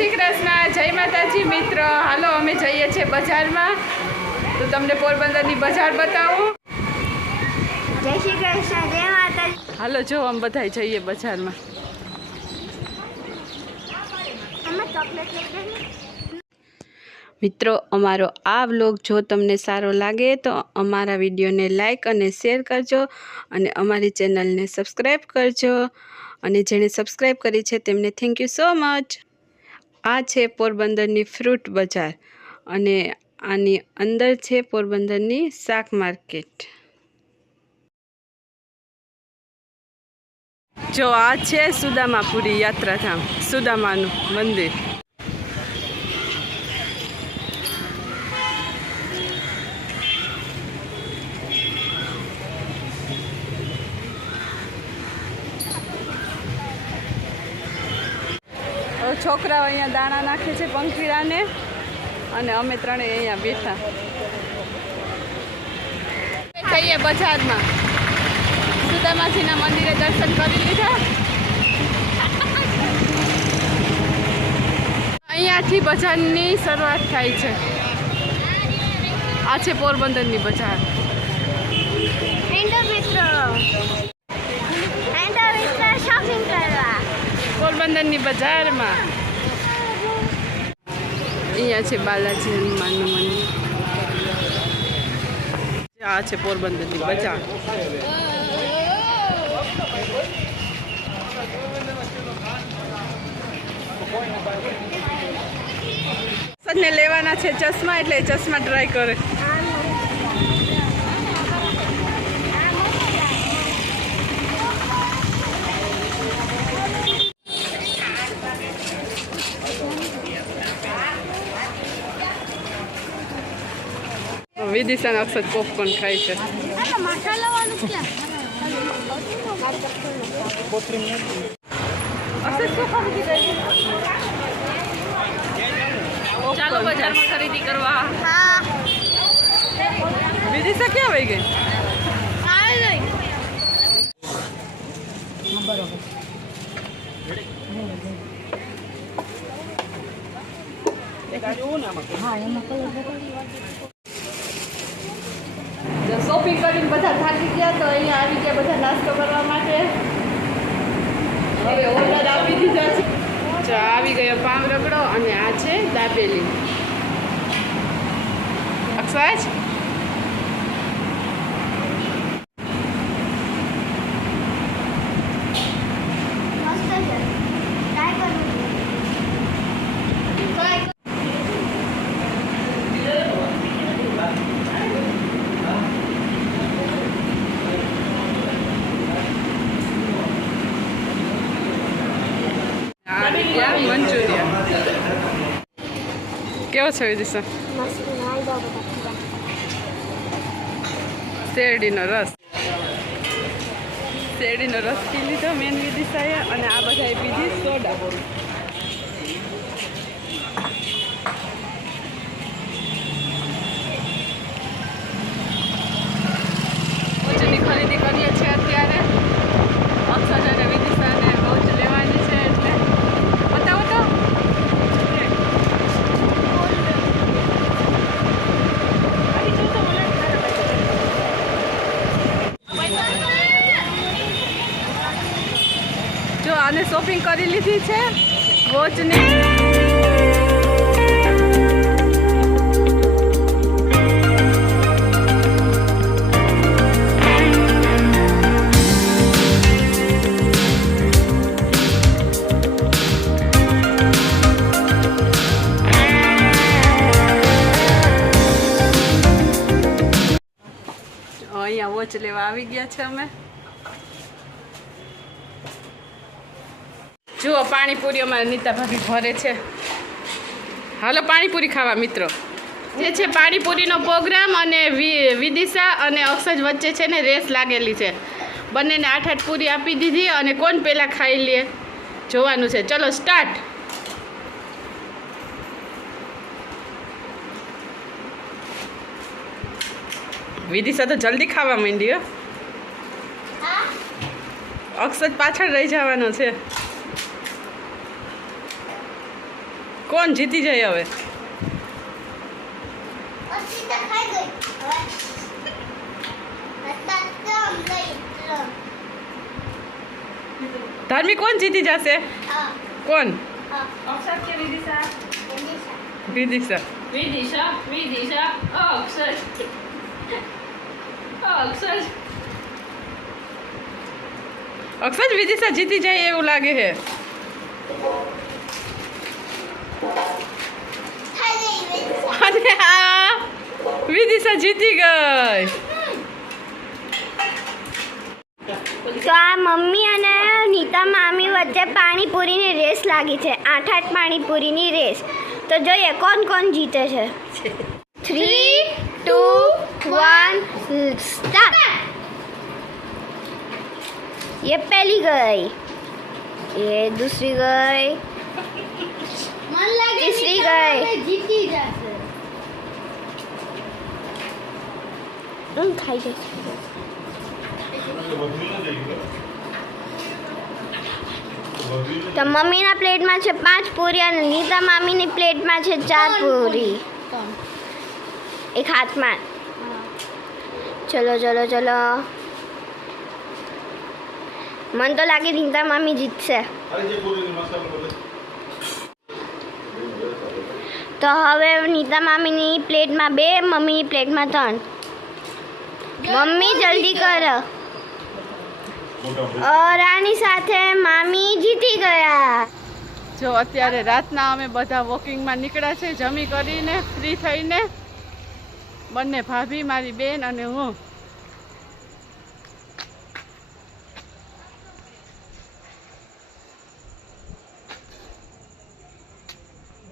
શ્રી કૃષ્ણ જય માતાજી મિત્ર. હાલો અમે જઈએ છીએ બજારમાં. તો તમને પોરબંદરની બજાર બતાવું. જય શ્રી કૃષ્ણ જય માતાજી. હાલો જો અમે બધા જઈએ બજારમાં. મિત્રો અમારો આ વ્લોગ જો તમને સારો લાગે તો અમારા વિડીયોને લાઈક અને શેર કરજો અને અમારી ચેનલને સબસ્ક્રાઈબ કરજો. અને જેણે સબસ્ક્રાઈબ કરી છે તેમને થેન્ક યુ સો મચ. આ છે પોરબંદરની ફ્રૂટ બજાર અને આની અંદર છે પોરબંદરની શાક માર્કેટ. જો આ છે સુદામાપુરી યાત્રાધામ, સુદામાનું મંદિર. છોકરાઓ અહીંયા દાણા નાખે છે પંખીડાને અને અમે ત્રણેય અહીંયા બેઠા. જઈએ બજારમાં. સુદામાજીના મંદિરે દર્શન કરી લીધા. અહીંયાથી બજારની શરૂઆત થાય છે. આ છે પોરબંદરની બજાર. મિત્રો હેન્ડો મિત્રો શોપિંગ કરવા પોરબંદરની બજારમાં. અહીંયા છે બાલાજી હનુમાનનું મંદિર. આ છે પોરબંદરની બજાર. સદને લેવાના છે ચશ્મા એટલે ચશ્મા ટ્રાય કરે. વિદિશાને અક્ષર પોપકોર્ન ખાય છે ચાલો બજારમાં ખરીદી કરવા. હા વિદિશા ક્યાં વહી ગઈ? આવી ગઈ શોપિંગ કરીને બધા થાકી ગયા તો અહીંયા આવી ગયા બધા નાસ્તો કરવા માટે. હવે ઓર્ડર આપી દીધા છે. આવી ગયો પામ રગડો અને આ છે દાબેલી. અક્ષરાજ મસ્ત છે ટ્રાય કરવું ટ્રાય આવી ગયા મંચુરિયન કેવો છે વિદિશા બધા શેરડીનો રસ. શેરડીનો રસ પી લીધો મેન વિદિશાએ અને આ બધાએ પીધી સોડા ભોજનની ખરીદી કરીએ છીએ અત્યારે અક્ષર અને વિદિશાને બહુ જ લેવાની છે એટલે બતાવો તો જો આને શોપિંગ કરી લીધી છે વોચની અહીંયા વોચ લેવા આવી ગયા છે અમે. જુઓ પાણીપુરી અમારા નીતા ભાભી ભરે છે. હાલો પાણીપુરી ખાવા મિત્રો. જે છે પાણીપુરીનો પ્રોગ્રામ અને વિદિશા અને અક્ષજ વચ્ચે છે ને રેસ લાગેલી છે. બંનેને આઠ આઠ પૂરી આપી દીધી અને કોણ પહેલાં ખાઈ લે? જોવાનું છે. ચલો સ્ટાર્ટ વિદિશા તો જલ્દી ખાવા માંડી હો? અક્ષજ પાછળ રહી જવાનો છે. કોણ જીતી જાય હવે. ધાર્મિક કોણ જીતી જશે? કોણ? વિદિશા? વિદિશા. વિદિશા. અક્ષર. અક્ષર. અક્ષર વિદિશા જીતી જાય એવું લાગે છે ખાઈ ગઈ વિદિશા અને આ વિદિશા જીતી ગઈ તો આ મમ્મી અને નીતા મામી વચ્ચે પાણીપુરીની રેસ લાગી છે આઠ આઠ પાણીપુરીની રેસ તો જોઈએ કોણ કોણ જીતે છે થ્રી ટુ વન સ્ટાર્ટ ये पहली गई ये दूसरी गई मन लगे तीसरी गई जीती जाते હું ખાઈ જઈશ તો મમ્મીના પ્લેટમાં છે પાંચ પૂરી અને નીતા મામીની પ્લેટમાં છે ચાર પૂરી એક હાથમાં ચલો ચલો ચલો મન તો લાગે નીતા મામી જીતશે તો હવે નીતા મામીની પ્લેટમાં બે મમ્મીની પ્લેટમાં ત્રણ મમ્મી, જલ્દી કરો. રાની સાથે મામી જીતી ગયા. જો અત્યારે રાતના અમે બધા વોકિંગમાં નીકળ્યા છે, જમી કરીને, ફ્રી થઈને, બંને ભાભી, મારી બેન અને હું.